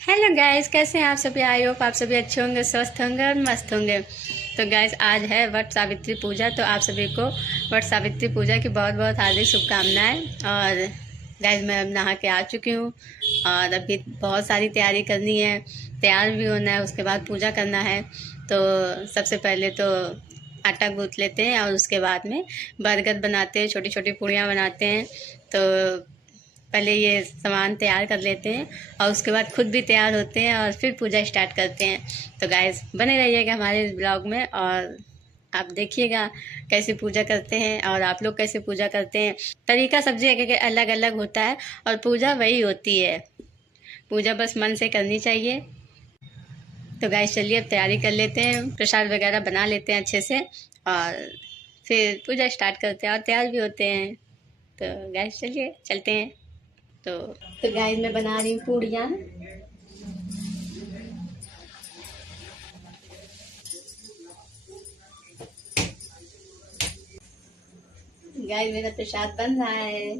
Hello guys, कैसे हैं आप सभी। आई होप आप सभी अच्छे होंगे, स्वस्थ होंगे और मस्त होंगे। तो गाइस, आज है वट सावित्री पूजा। तो आप सभी को वट सावित्री पूजा की बहुत बहुत हार्दिक शुभकामनाएं। और गाइस, मैं अब नहा के आ चुकी हूँ और अभी बहुत सारी तैयारी करनी है, तैयार भी होना है, उसके बाद पूजा करना है। तो सबसे पहले तो आटा गूँथ लेते हैं और उसके बाद में बरगद बनाते हैं, छोटी छोटी पूड़ियाँ बनाते हैं। तो पहले ये सामान तैयार कर लेते हैं और उसके बाद खुद भी तैयार होते हैं और फिर पूजा स्टार्ट करते हैं। तो गाइस, बने रहिएगा हमारे इस ब्लॉग में और आप देखिएगा कैसे पूजा करते हैं और आप लोग कैसे पूजा करते हैं। तरीका सब जगह के अलग अलग होता है और पूजा वही होती है। पूजा बस मन से करनी चाहिए। तो गाइस, चलिए अब तैयारी कर लेते हैं, प्रसाद वगैरह बना लेते हैं अच्छे से और फिर पूजा स्टार्ट करते हैं और तैयार भी होते हैं। तो गाइस, चलिए चलते हैं। तो तो गाइस, मैं बना रही हूँ पूड़ियाँ। गाइस, मेरा प्रसाद बन रहा है।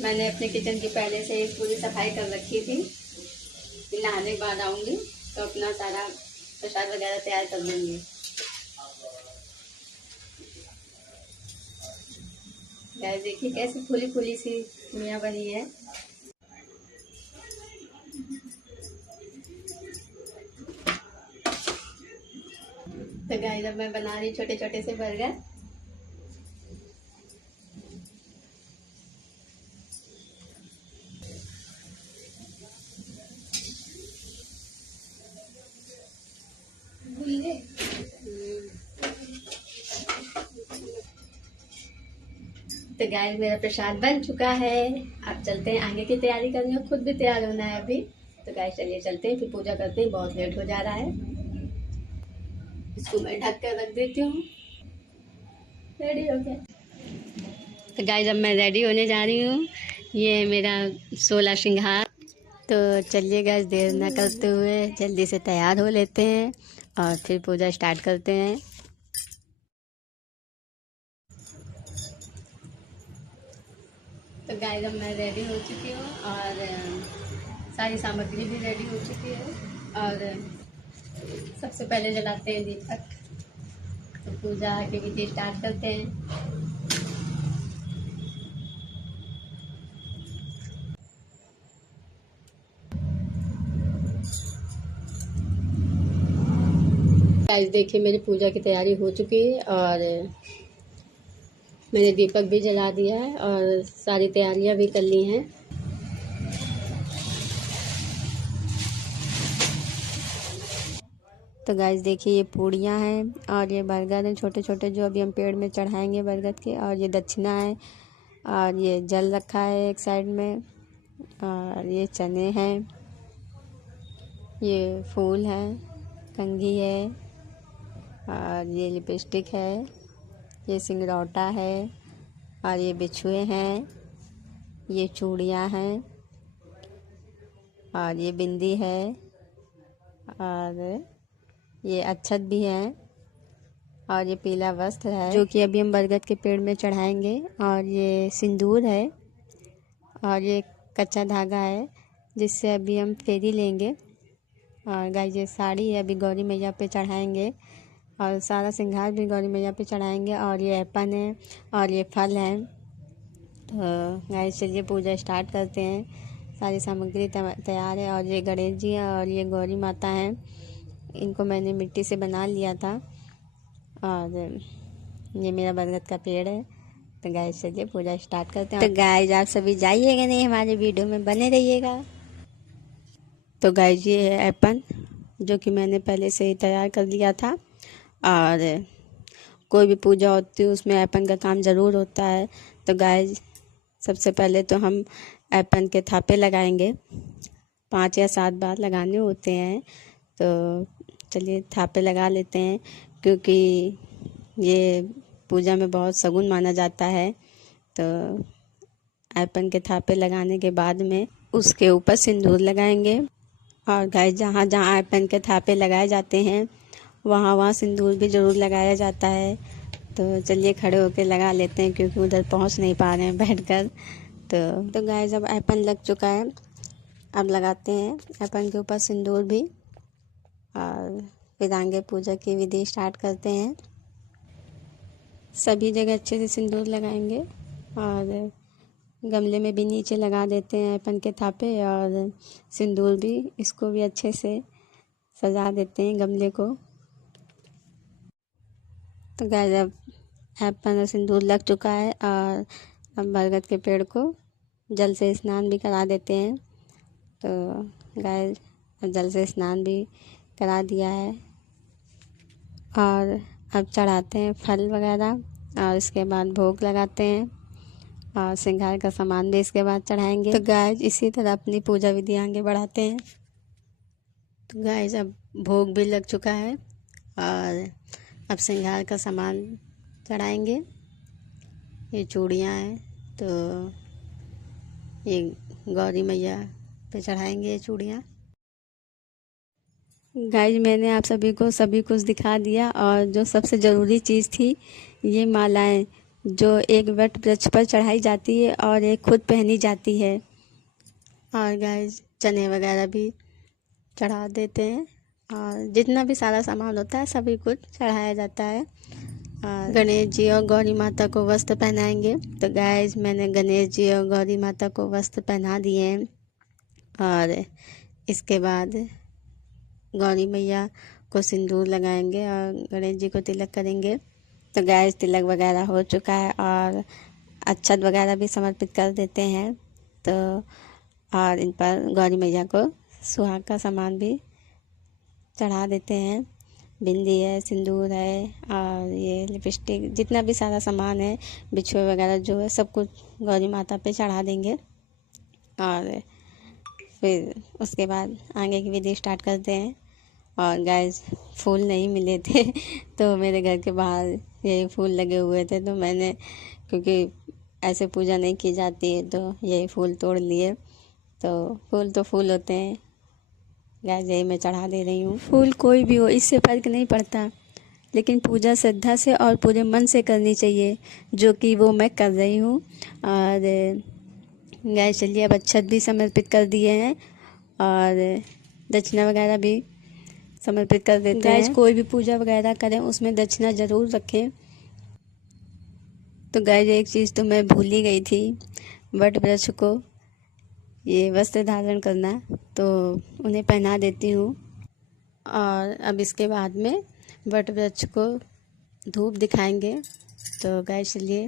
मैंने अपने किचन की पहले से ही पूरी सफाई कर रखी थी। फिर नहाने के बाद आऊंगी तो अपना सारा प्रसाद वगैरह तैयार कर लूंगी। गाइस, देखिए कैसी फूली फूली सी पूड़ियाँ बनी है। तो गाइस, अब मैं बना रही छोटे छोटे से बर्गर। तो गाइस, मेरा प्रसाद बन चुका है। अब चलते हैं आगे की तैयारी करने, और खुद भी तैयार होना है अभी। तो गाइस, चलिए चलते हैं, फिर पूजा करते हैं, बहुत लेट हो जा रहा है। इसको मैं ढक कर रख देती हूँ। रेडी हो गया। तो गाइस, अब मैं रेडी होने जा रही हूँ। ये है मेरा 16 श्रृंगार। तो चलिए गाइस, देर ना करते हुए जल्दी से तैयार हो लेते हैं और फिर पूजा स्टार्ट करते हैं। तो गाइस, अब मैं रेडी हो चुकी हूँ और सारी सामग्री भी रेडी हो चुकी है। और सबसे पहले जलाते हैं दीपक। तो पूजा की विधि स्टार्ट करते हैं। गाइस, देखिए मेरी पूजा की तैयारी हो चुकी है और मैंने दीपक भी जला दिया है और सारी तैयारियां भी कर ली हैं। तो गाइस, देखिए ये पूड़ियाँ हैं और ये बरगद हैं छोटे छोटे, जो अभी हम पेड़ में चढ़ाएंगे बरगद के। और ये दक्षिणा है और ये जल रखा है एक साइड में। और ये चने हैं, ये फूल है, कंघी है और ये लिपस्टिक है, ये सिंगरौटा है और ये बिछुए हैं, ये चूड़ियाँ हैं और ये बिंदी है और ये अक्षत भी है और ये पीला वस्त्र है जो कि अभी हम बरगद के पेड़ में चढ़ाएंगे। और ये सिंदूर है और ये कच्चा धागा है जिससे अभी हम फेरी लेंगे। और गाइस, ये साड़ी है, अभी गौरी मैया पे चढ़ाएंगे और सारा श्रृंगार भी गौरी मैया पे चढ़ाएंगे। और ये ऐपन है और ये फल है। तो गाइस, चलिए पूजा स्टार्ट करते हैं। सारी सामग्री तैयार है और ये गणेश जी हैं और ये गौरी माता हैं। इनको मैंने मिट्टी से बना लिया था। और ये मेरा बरगद का पेड़ है। तो गाइस, चलिए पूजा स्टार्ट करते हैं। तो गाइस, आप सभी जाइएगा नहीं, हमारे वीडियो में बने रहिएगा। तो गाइस, ये है एप्पल जो कि मैंने पहले से ही तैयार कर लिया था। और कोई भी पूजा होती है उसमें एप्पल का काम ज़रूर होता है। तो गाइस, सबसे पहले तो हम एप्पल के थापे लगाएंगे, 5 या 7 बार लगाने होते हैं। तो चलिए थापे लगा लेते हैं, क्योंकि ये पूजा में बहुत शगुन माना जाता है। तो एप्पल के थापे लगाने के बाद में उसके ऊपर सिंदूर लगाएंगे। और गाइस, जहाँ जहाँ एप्पल के थापे लगाए जाते हैं वहाँ वहाँ सिंदूर भी ज़रूर लगाया जाता है। तो चलिए खड़े होकर लगा लेते हैं, क्योंकि उधर पहुँच नहीं पा रहे हैं बैठकर। तो गाइस, अब एप्पल लग चुका है अब लगाते हैं अपन के ऊपर सिंदूर भी और फिर आगे पूजा की विधि स्टार्ट करते हैं। सभी जगह अच्छे से सिंदूर लगाएंगे और गमले में भी नीचे लगा देते हैं अपन के थापे और सिंदूर भी, इसको भी अच्छे से सजा देते हैं गमले को। तो गाइस अब अपन सिंदूर लग चुका है और अब बरगद के पेड़ को जल से स्नान भी करा देते हैं। तो गाइस अब जल से स्नान भी करा दिया है और अब चढ़ाते हैं फल वगैरह और इसके बाद भोग लगाते हैं और श्रृंगार का सामान भी इसके बाद चढ़ाएंगे। तो गाइस इसी तरह अपनी पूजा विधि आगे बढ़ाते हैं। तो गाइस अब भोग भी लग चुका है और अब श्रृंगार का सामान चढ़ाएंगे। ये चूड़ियाँ हैं तो ये गौरी मैया पे चढ़ाएंगे ये चूड़ियाँ। गाइस मैंने आप सभी को सभी कुछ दिखा दिया और जो सबसे ज़रूरी चीज़ थी ये मालाएं जो एक वट वृक्ष पर चढ़ाई जाती है और एक खुद पहनी जाती है। और गाइस चने वगैरह भी चढ़ा देते हैं और जितना भी सारा सामान होता है सभी कुछ चढ़ाया जाता है। और गणेश जी और गौरी माता को वस्त्र पहनाएंगे। तो गाइस मैंने गणेश जी और गौरी माता को वस्त्र पहना दिए हैं और इसके बाद गौरी मैया को सिंदूर लगाएंगे और गणेश जी को तिलक करेंगे। तो गाइस तिलक वगैरह हो चुका है और अक्षत वगैरह भी समर्पित कर देते हैं। तो और इन पर गौरी मैया को सुहाग का सामान भी चढ़ा देते हैं। बिंदी है, सिंदूर है और ये लिपस्टिक, जितना भी सारा सामान है, बिछुए वगैरह जो है सब कुछ गौरी माता पे चढ़ा देंगे। और फिर उसके बाद आगे की विधि स्टार्ट करते हैं। और गाइस फूल नहीं मिले थे तो मेरे घर के बाहर यही फूल लगे हुए थे, तो मैंने, क्योंकि ऐसे पूजा नहीं की जाती है, तो यही फूल तोड़ लिए। तो फूल होते हैं गाइस, यही मैं चढ़ा दे रही हूँ। फूल कोई भी हो इससे फ़र्क नहीं पड़ता, लेकिन पूजा श्रद्धा से और पूरे मन से करनी चाहिए, जो कि वो मैं कर रही हूँ। और गाइस चलिए अब अक्षत भी समर्पित कर दिए हैं और दक्षिणा वगैरह भी समर्पित कर देते हैं। गाइस कोई भी पूजा वगैरह करें उसमें दक्षिणा ज़रूर रखें। तो गाइस एक चीज़ तो मैं भूल ही गई थी, वट वृक्ष को ये वस्त्र धारण करना, तो उन्हें पहना देती हूँ। और अब इसके बाद में वट वृक्ष को धूप दिखाएंगे। तो गाइस चलिए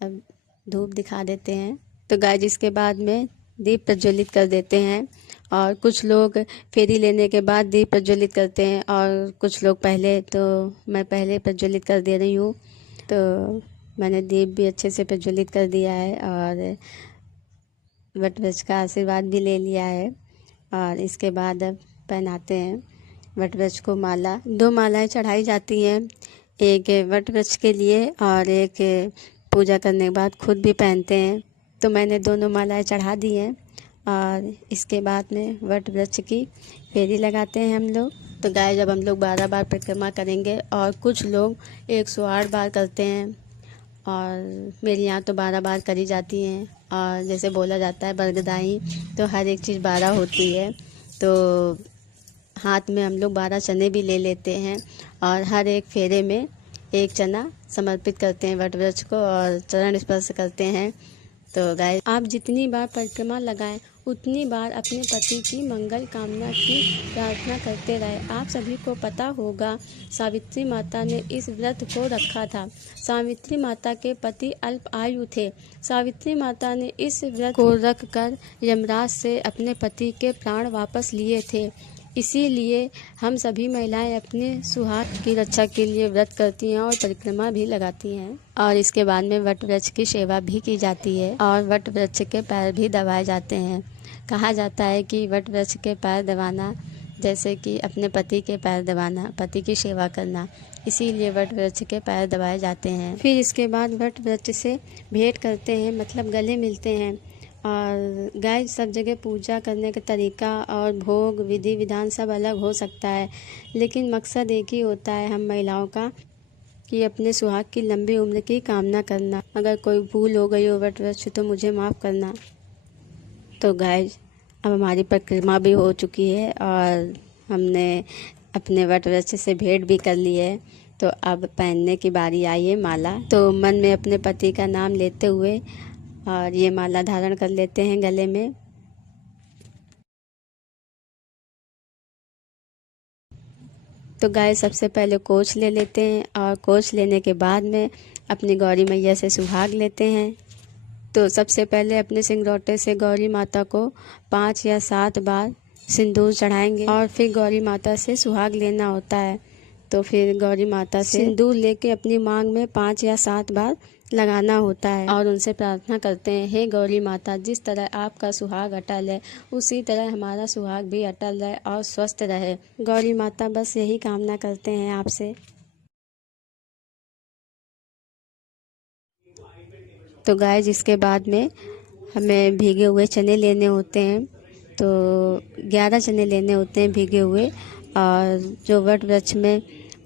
अब धूप दिखा देते हैं। तो गाइस इसके बाद में दीप प्रज्वलित कर देते हैं और कुछ लोग फेरी लेने के बाद दीप प्रज्वलित करते हैं और कुछ लोग पहले, तो मैं पहले प्रज्वलित कर दे रही हूँ। तो मैंने दीप भी अच्छे से प्रज्वलित कर दिया है और वट वृक्ष का आशीर्वाद भी ले लिया है। और इसके बाद अब पहनाते हैं वट वृक्ष को माला। 2 मालाएं चढ़ाई जाती हैं, एक वट वृक्ष के लिए और एक पूजा करने के बाद खुद भी पहनते हैं। तो मैंने दोनों मालाएं चढ़ा दी हैं और इसके बाद में वट वृक्ष की फेरी लगाते हैं हम लोग। तो गाइस जब हम लोग 12 बार परिक्रमा करेंगे और कुछ लोग 108 बार करते हैं और मेरे यहाँ तो 12 बार करी जाती हैं। और जैसे बोला जाता है बरगदाई, तो हर एक चीज़ 12 होती है। तो हाथ में हम लोग 12 चने भी ले लेते हैं और हर एक फेरे में एक चना समर्पित करते हैं वट वृक्ष को और चरण स्पर्श करते हैं। तो गाइस आप जितनी बार परिक्रमा लगाएं उतनी बार अपने पति की मंगल कामना की प्रार्थना करते रहे। आप सभी को पता होगा सावित्री माता ने इस व्रत को रखा था। सावित्री माता के पति अल्प आयु थे। सावित्री माता ने इस व्रत को रख कर यमराज से अपने पति के प्राण वापस लिए थे। इसीलिए हम सभी महिलाएं अपने सुहाग की रक्षा के लिए व्रत करती हैं और परिक्रमा भी लगाती हैं। और इसके बाद में वट वृक्ष की सेवा भी की जाती है और वट वृक्ष के पैर भी दबाए जाते हैं। कहा जाता है कि वट वृक्ष के पैर दबाना जैसे कि अपने पति के पैर दबाना, पति की सेवा करना, इसीलिए वट वृक्ष के पैर दबाए जाते हैं। फिर इसके बाद वट वृक्ष से भेंट करते हैं, मतलब गले मिलते हैं। और गाइस सब जगह पूजा करने का तरीका और भोग विधि विधान सब अलग हो सकता है, लेकिन मकसद एक ही होता है हम महिलाओं का, कि अपने सुहाग की लंबी उम्र की कामना करना। अगर कोई भूल हो गई हो वट वृक्ष तो मुझे माफ़ करना। तो गाइस अब हमारी परिक्रमा भी हो चुकी है और हमने अपने वट वृक्ष से भेंट भी कर ली है। तो अब पहनने की बारी आई है माला। तो मन में अपने पति का नाम लेते हुए और ये माला धारण कर लेते हैं गले में। तो गाय सबसे पहले कोच ले लेते हैं और कोच लेने के बाद में अपनी गौरी मैया से सुहाग लेते हैं। तो सबसे पहले अपने सिंगरौटे से गौरी माता को 5 या 7 बार सिंदूर चढ़ाएंगे और फिर गौरी माता से सुहाग लेना होता है। तो फिर गौरी माता से सिंदूर लेके अपनी मांग में 5 या 7 बार लगाना होता है और उनसे प्रार्थना करते हैं, हे गौरी माता, जिस तरह आपका सुहाग अटल है उसी तरह हमारा सुहाग भी अटल रहे और स्वस्थ रहे। गौरी माता बस यही कामना करते हैं आपसे। तो गाय जिसके बाद में हमें भीगे हुए चने लेने होते हैं। तो 11 चने लेने होते हैं भीगे हुए। और जो वट वृक्ष में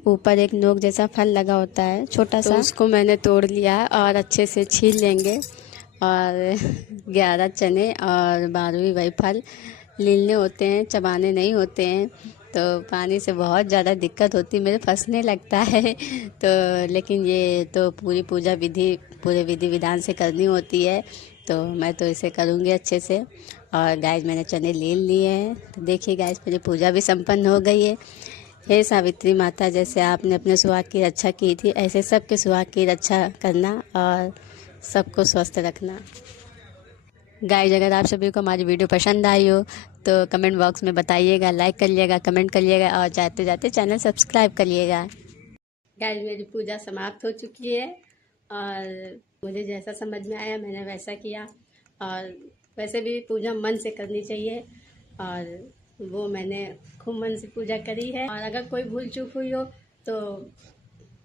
ऊपर एक नोक जैसा फल लगा होता है छोटा सा, तो उसको मैंने तोड़ लिया है और अच्छे से छील लेंगे। और 11 चने और 12वीं वही फल लीलने होते हैं, चबाने नहीं होते हैं। तो पानी से बहुत ज़्यादा दिक्कत होती, मेरे फंसने लगता है। तो लेकिन ये तो पूरी पूजा विधि पूरे विधि विधान से करनी होती है, तो मैं तो इसे करूँगी अच्छे से। और गाइस मैंने चने ले लिए हैं। तो देखिए गाइस मेरी पूजा भी संपन्न हो गई है। हे सावित्री माता, जैसे आपने अपने सुहाग की रक्षा की थी ऐसे सबके सुहाग की रक्षा करना और सबको स्वस्थ रखना। गाइस अगर आप सभी को हमारी वीडियो पसंद आई हो तो कमेंट बॉक्स में बताइएगा, लाइक करिएगा, कमेंट करिएगा और जाते जाते चैनल सब्सक्राइब करिएगा। गाइस मेरी पूजा समाप्त हो चुकी है और मुझे जैसा समझ में आया मैंने वैसा किया। और वैसे भी पूजा मन से करनी चाहिए और वो मैंने खूब मन से पूजा करी है। और अगर कोई भूल चूक हुई हो तो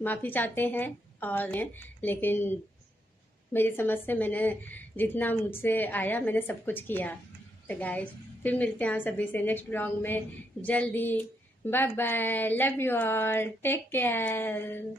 माफ़ी चाहते हैं। और लेकिन मेरी समझ से मैंने जितना मुझसे आया मैंने सब कुछ किया। तो गाइस फिर मिलते हैं सभी से नेक्स्ट व्लॉग में जल्दी। Bye bye, love you all, take care.